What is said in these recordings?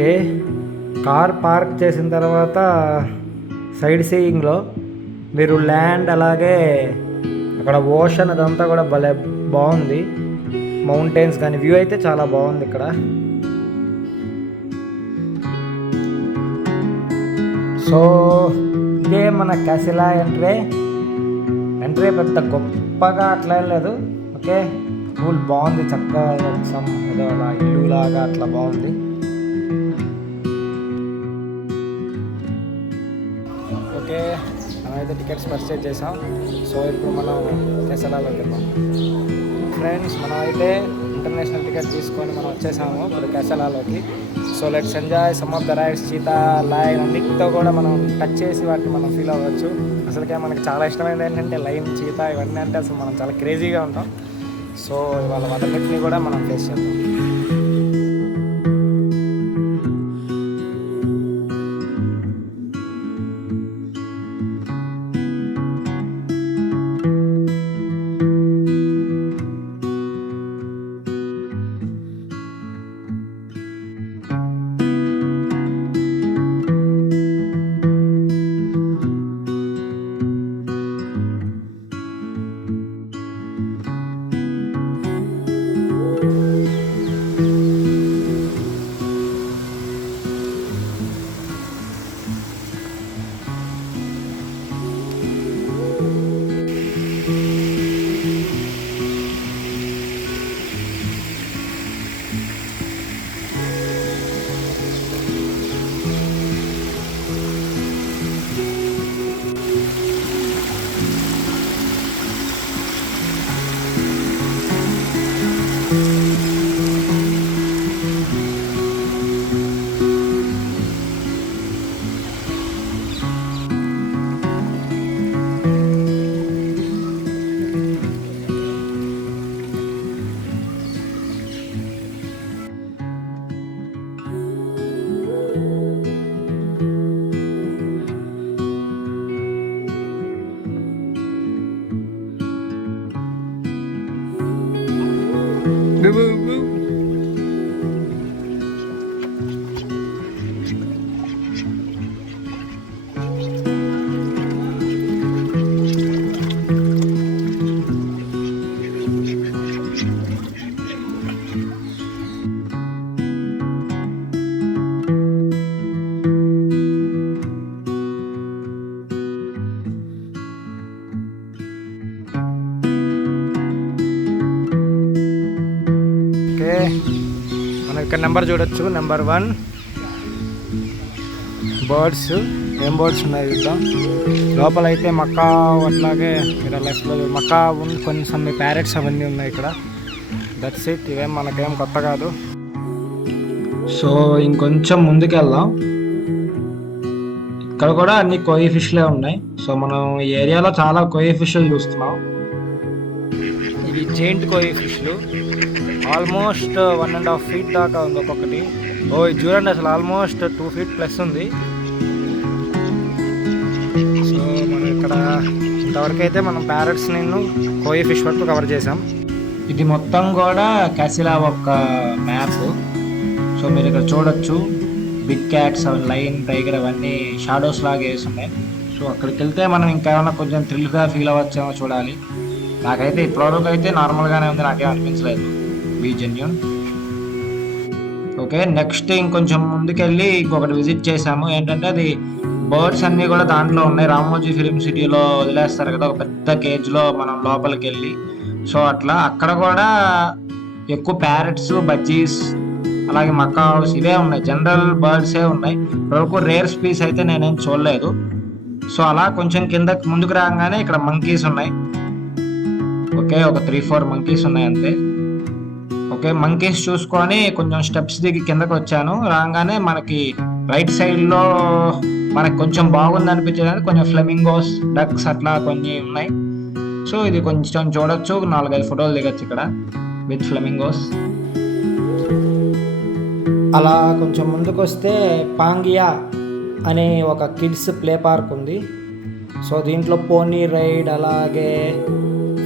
Okay, car park చేసిన తర్వాత సైడ్ సీయింగ్లో మీరు ల్యాండ్ అలాగే అక్కడ ఓషన్ అదంతా కూడా భలే బాగుంది. మౌంటైన్స్ కానీ వ్యూ అయితే చాలా బాగుంది ఇక్కడ. సో ఇదే మన క్యాసిలా ఎంట్రీ పెద్ద గొప్పగా అట్లా లేదు. ఓకే, కూల్ బాగుంది, చక్కగా ఏదో అలా ఇల్లు లాగా అట్లా బాగుంది. ఓకే, మనమైతే టికెట్స్ పర్చేజ్ చేసాం. సో ఇప్పుడు మనం కేసలాలోకి వెళ్దాం. ఫ్రెండ్స్, మనమైతే ఇంటర్నేషనల్ టికెట్ తీసుకొని మనం వచ్చేసాము ఇప్పుడు కేసలాలోకి. So let's enjoy some of the rides. Cheetah lion అన్నిటితో కూడా మనం టచ్ చేసి వాటిని మనం ఫీల్ అవ్వచ్చు. అసలుకే మనకి చాలా ఇష్టమైనది ఏంటంటే లైన్, చీతా ఇవన్నీ అంటే అసలు మనం చాలా క్రేజీగా ఉంటాం. సో ఇవాళ వాటన్నిటిని కూడా మనం ఫేస్ చేద్దాం. మనం ఇక్కడ నెంబర్ చూడొచ్చు, నెంబర్ 1 బర్డ్స్. ఏం బర్డ్స్ ఉన్నాయి చూద్దాం. లోపల అయితే మక్కా, అట్లాగే మీరు లెఫ్ట్లో మక్కా కొంచెం ప్యారెట్స్ అవన్నీ ఉన్నాయి ఇక్కడ. That's it. ఇవేం మనకేం కొత్త కాదు. సో ఇంకొంచెం ముందుకు వెళ్దాం. ఇక్కడ కూడా అన్ని కోయి ఫిష్లే ఉన్నాయి. సో మనం ఈ ఏరియాలో చాలా కోయి ఫిష్లు చూస్తున్నాం. ఇవి జెయింట్ కోయి ఫిష్లు. ఆల్మోస్ట్ 1.5 feet దాకా ఉంది ఒక్కొక్కటి. ఇది చూడండి, అసలు ఆల్మోస్ట్ 2 feet ప్లస్ ఉంది. సో మనం ఇక్కడ ఇంతవరకు అయితే మనం ప్యారెట్స్ కోయి ఫిష్ వరకు కవర్ చేసాం. ఇది మొత్తం కూడా క్యాసిలా ఒక మ్యాప్. సో మీరు ఇక్కడ చూడొచ్చు, బిగ్ క్యాట్స్, లైన్, టైగర్ అవన్నీ షాడోస్ లాగా వేసి ఉన్నాయి. సో అక్కడికి వెళ్తే మనం ఇంకా ఏమైనా కొంచెం థ్రిల్గా ఫీల్ అవ్వచ్చేమో చూడాలి. నాకైతే ఇప్పటివరకు అయితే నార్మల్గానే ఉంది, నాకేం అనిపించలేదు. Be genuine. ఓకే, నెక్స్ట్ ఇంకొంచెం ముందుకెళ్ళి ఇంకొకటి విజిట్ చేసాము. ఏంటంటే అది బర్డ్స్ అన్నీ కూడా దాంట్లో ఉన్నాయి. రామోజీ ఫిలిం సిటీలో వదిలేస్తారు కదా ఒక పెద్ద కేజ్లో మనం లోపలికి వెళ్ళి. సో అట్లా అక్కడ కూడా ఎక్కువ ప్యారెట్స్, బజ్జీస్, అలాగే మకావ్స్ ఇవే ఉన్నాయి. జనరల్ బర్డ్సే ఉన్నాయి. ఇప్పటివరకు రేర్ స్పీస్ అయితే నేనేం చూడలేదు. సో అలా కొంచెం కింద ముందుకు రాగానే ఇక్కడ మంకీస్ ఉన్నాయి. ఓకే, ఒక 3-4 మంకీస్ ఉన్నాయి అంతే. ఓకే, మంకీస్ చూసుకొని కొంచెం స్టెప్స్ దిగి కిందకి వచ్చాను. రాగానే మనకి రైట్ సైడ్లో మనకి కొంచెం బాగుంది అనిపించేది కొంచెం ఫ్లెమింగోస్, డక్స్ అట్లా కొన్ని ఉన్నాయి. సో ఇది కొంచెం చూడొచ్చు, 4-5 ఫోటోలు దిగచ్చు ఇక్కడ విత్ ఫ్లెమింగోస్. అలా కొంచెం ముందుకు వస్తే పాంగియా అనే ఒక కిడ్స్ ప్లే పార్క్ ఉంది. సో దీంట్లో పోనీ రైడ్, అలాగే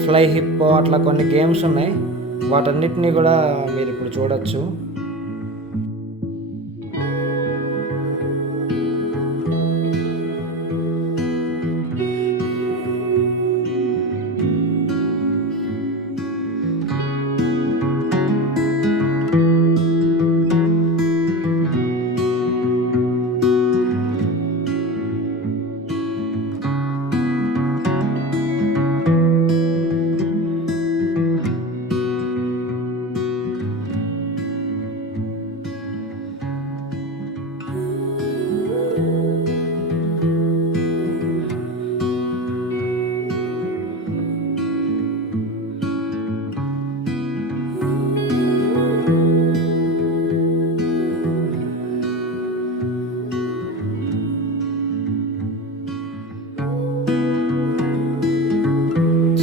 ఫ్లై హిప్పో అట్లా కొన్ని గేమ్స్ ఉన్నాయి. వాటన్నిటినీ కూడా మీరు ఇప్పుడు చూడొచ్చు.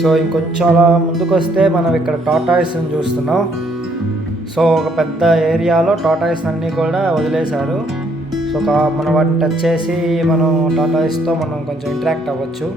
సో ఇంకొంచెం అలా ముందుకు వస్తే మనం ఇక్కడ టాటాయిస్ని చూస్తున్నాం. సో ఒక పెద్ద ఏరియాలో టాటాయిస్ అన్నీ కూడా వదిలేశారు. సో మనం వాటిని టచ్ చేసి మనం టాటాయిస్తో మనం కొంచెం ఇంటరాక్ట్ అవ్వచ్చు.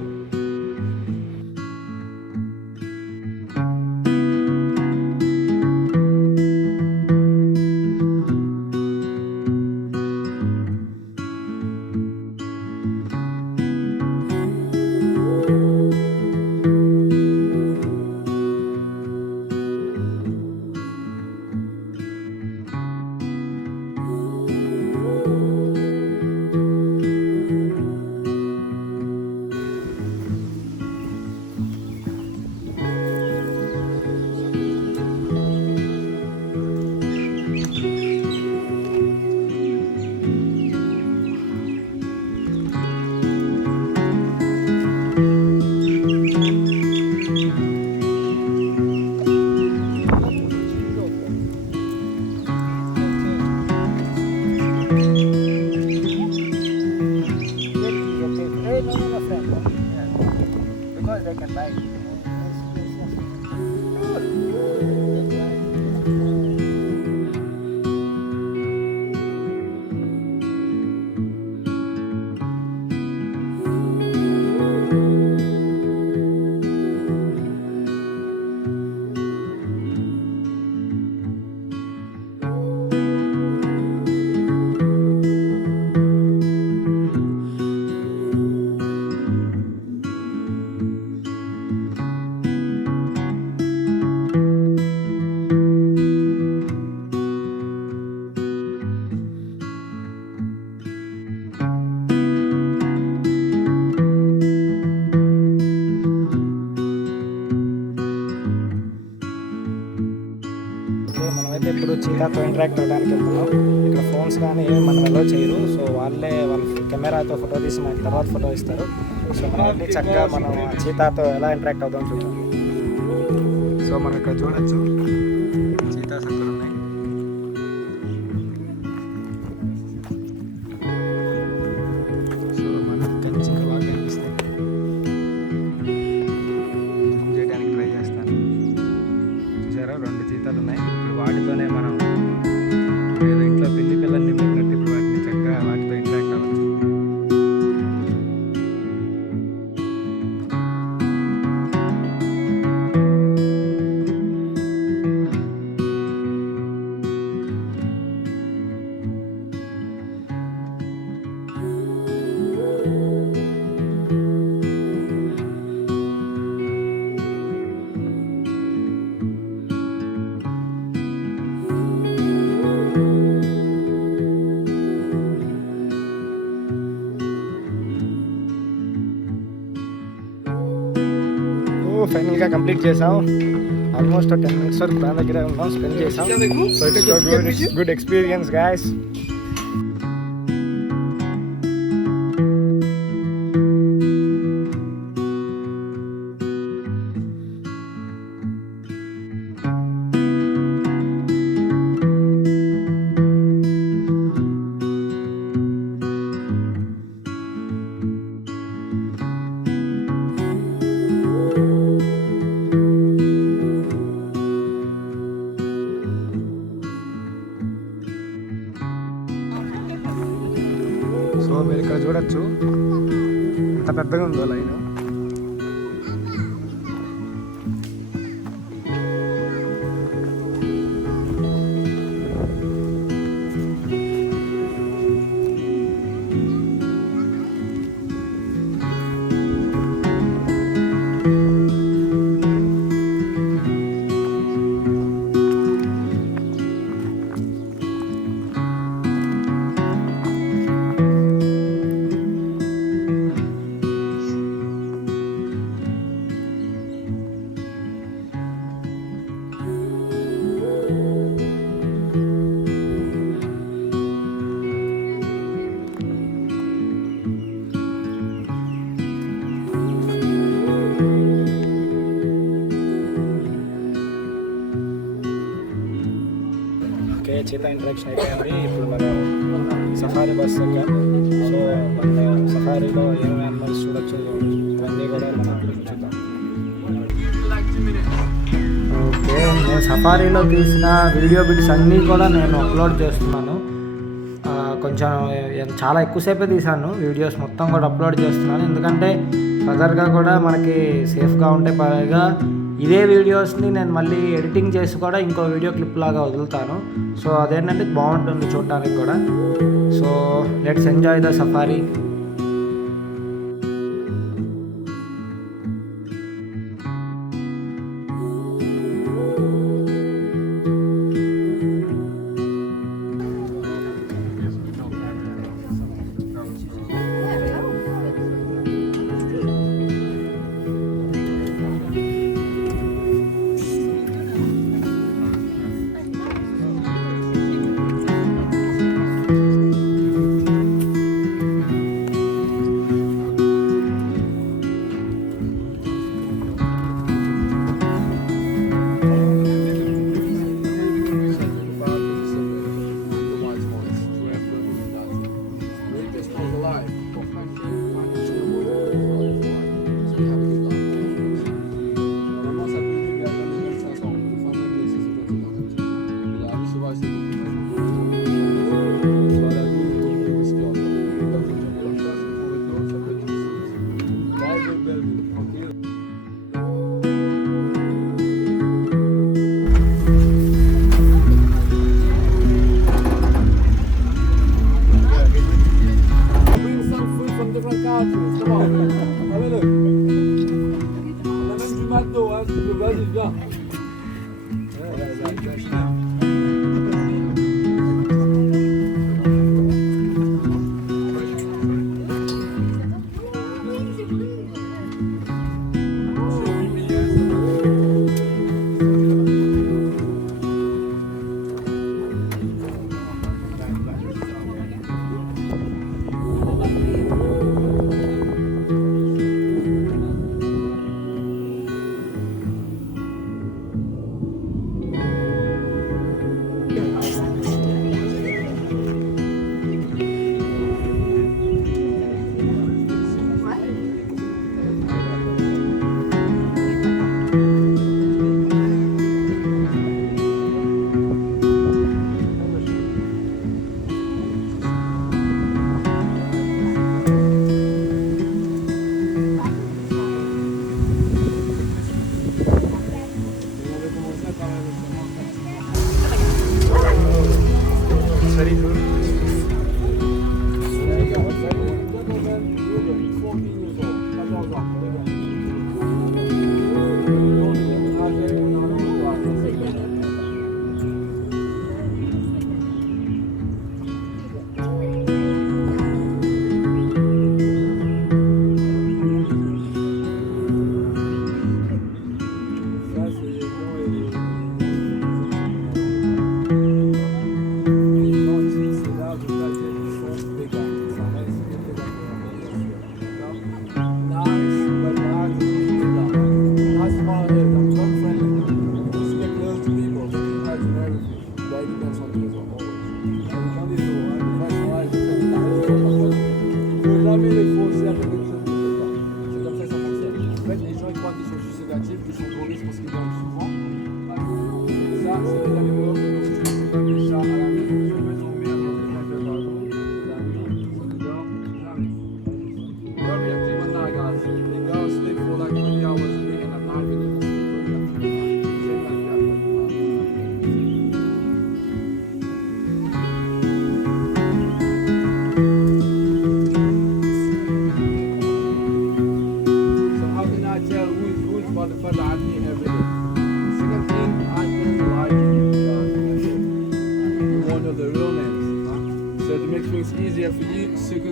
మనమైతే ఇప్పుడు చీతాతో ఇంటరాక్ట్ అవ్వడానికి వెళ్తున్నాం. ఇక్కడ ఫోన్స్ కానీ ఏమి మనం ఎలా చేయరు. సో వాళ్ళ కెమెరాతో ఫోటో తీసి మనకి తర్వాత ఫోటో ఇస్తారు. సో మనం చక్కగా మనం చీతాతో ఎలా ఇంటరాక్ట్ అవుతాం చూద్దాం. సో మనం ఇక్కడ చూడొచ్చు చీతాస్ అక్కడ ఉన్నాయి. సో మనకు కంచిగా బాగా కనిపిస్తాయి. చేయడానికి ట్రై చేస్తాను. చూసారా 2 చీతాలు ఉన్నాయి. ఇప్పుడు వాటితోనే మనం ఏదో ఇంట్లో పిల్లి పిల్లల్ని పెట్టినట్టు ఇప్పుడు వాటిని చక్కగా వాటితో ఇంటరాక్ట్ అవ్వచ్చు. ఫైనల్గా కంప్లీట్ చేసాం. ఆల్మోస్ట్ 10 minutes వరకు దాని దగ్గరే ఉన్నాం, స్పెండ్ చేసాం. So it's good experience guys. So మీరు ఇక్కడ చూడొచ్చు ఎంత పెద్దగా ఉందో లైన్. చీతా ఇంటరాక్షన్ అయిపోయింది. ఇప్పుడు మనం సఫారీ బస్ ఎక్కాం. సో మనం సఫారీలో ఏమేమి యానిమల్స్ చూడొచ్చు ఇవన్నీ కూడా మనం చూద్దాం. ఓకే, నేను సఫారీలో తీసిన వీడియో బిట్స్ అన్నీ కూడా నేను అప్లోడ్ చేస్తున్నాను. కొంచెం చాలా ఎక్కువసేపే తీశాను వీడియోస్, మొత్తం కూడా అప్లోడ్ చేస్తున్నాను. ఎందుకంటే ఫర్దర్గా కూడా మనకి సేఫ్గా ఉంటే, పైగా ఇదే వీడియోస్ని నేను మళ్ళీ ఎడిటింగ్ చేసి కూడా ఇంకో వీడియో క్లిప్ లాగా వదులుతాను. సో అదేంటంటే బాగుంటుంది చూడటానికి కూడా. So let's enjoy the safari.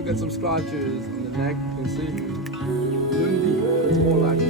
Get some scratches on the neck, you can see. Lundi, it's more like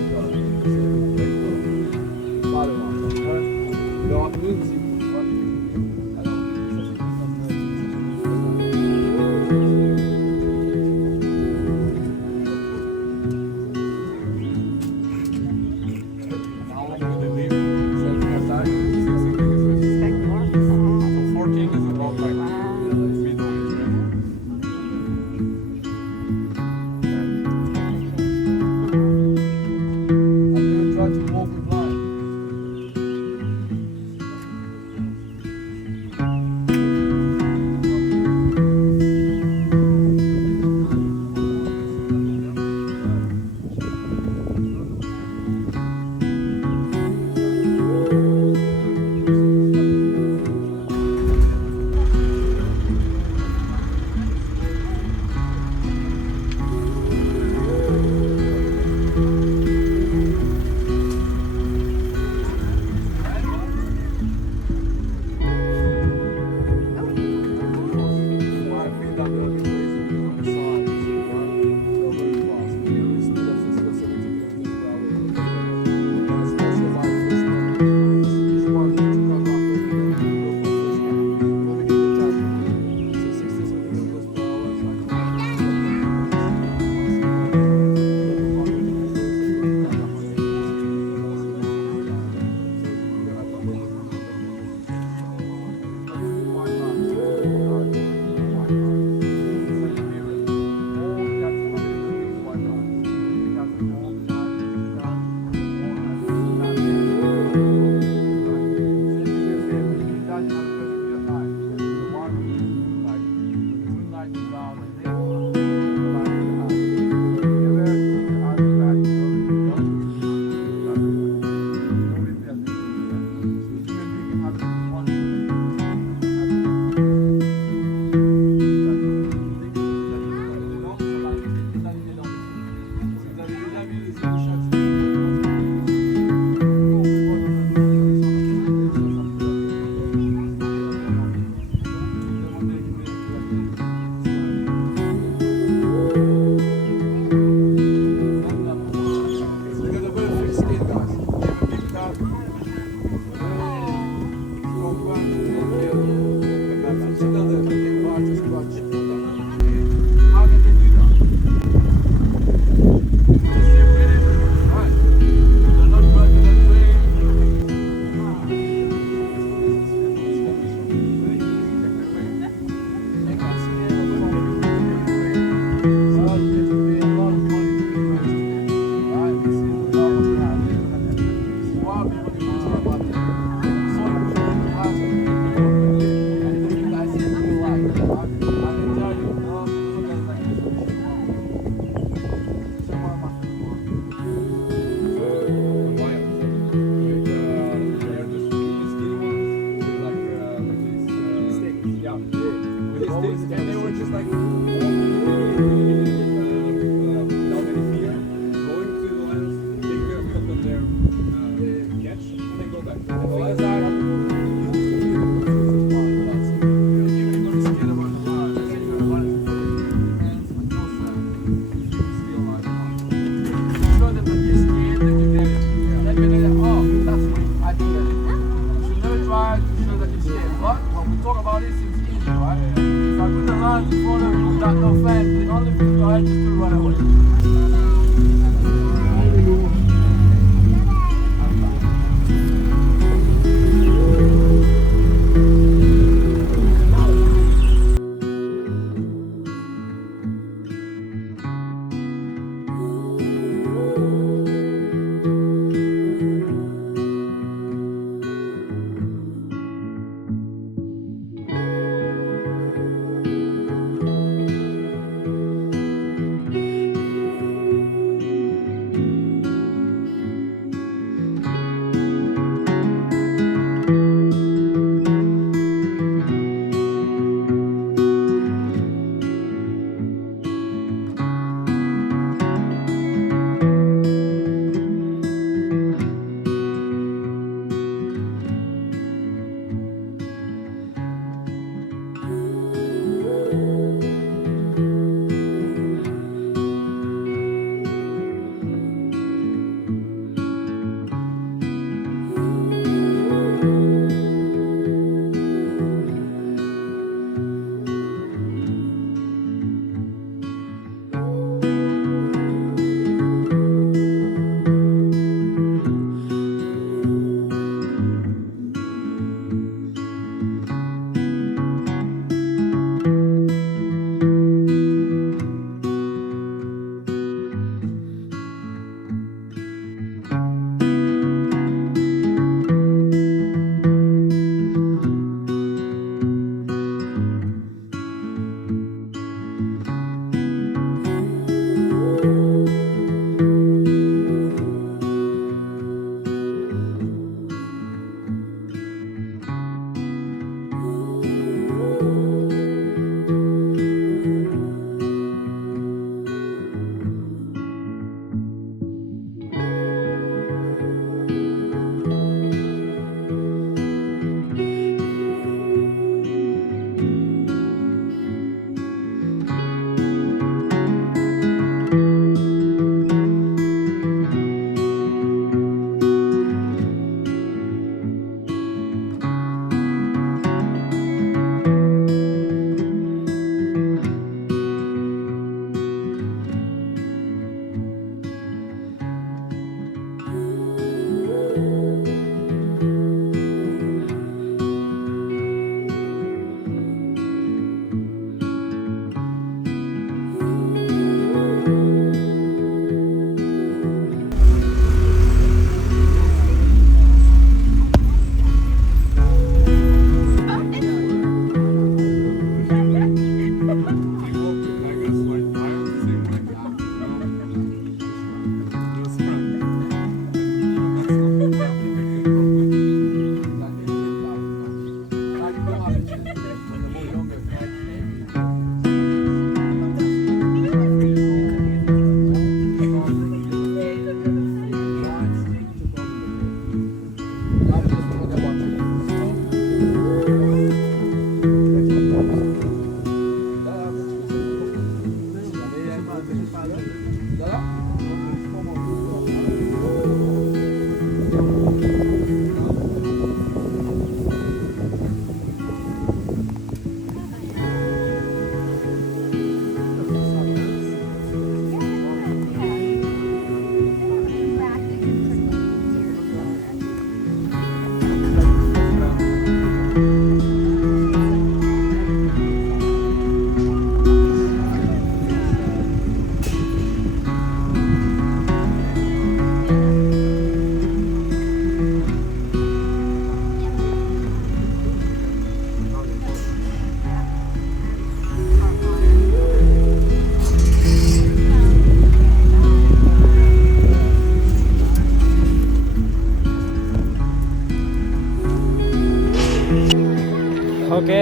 okay,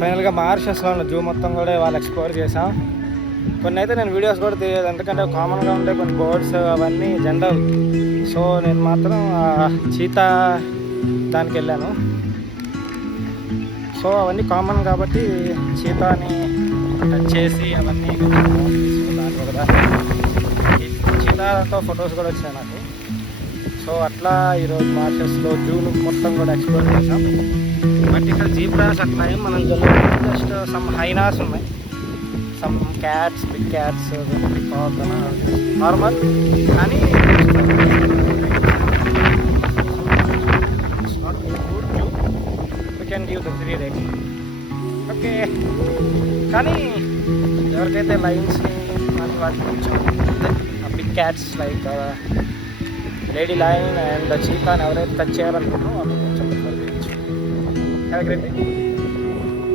ఫైనల్గా మారిషస్లో ఉన్న జూ మొత్తం కూడా వాళ్ళు ఎక్స్ప్లోర్ చేసాం. కొన్ని అయితే నేను వీడియోస్ కూడా తీయలేదు, ఎందుకంటే కామన్గా ఉండే కొన్ని బర్డ్స్ అవన్నీ జనరల్. సో నేను మాత్రం చీతా దానికి వెళ్ళాను. సో అవన్నీ కామన్ కాబట్టి చీతాని టచ్ చేసి అవన్నీ దాని కదా చీతాతో ఫొటోస్ కూడా వచ్చాయి నాకు. సో అట్లా ఈరోజు మారిషస్లో జూను మొత్తం కూడా ఎక్స్ప్లోర్ చేసాం. బట్ ఇక్కడ జీబ్రాస్ అట్లా ఏం మనం జస్ట్ సమ్ హైనాస్ ఉన్నాయి, some cats, big cats, normal. కానీ good zoo, we can give the 3 rating. Okay, కానీ ఎవరికైతే లైన్స్ని అని వాటిని కొంచెం big cats like lady lion and చీతాని ఎవరైతే టచ్ చేయాలనుకుంటున్నారో వాళ్ళు కొంచెం ప్రిఫర్ చేయొచ్చు. Have a great day.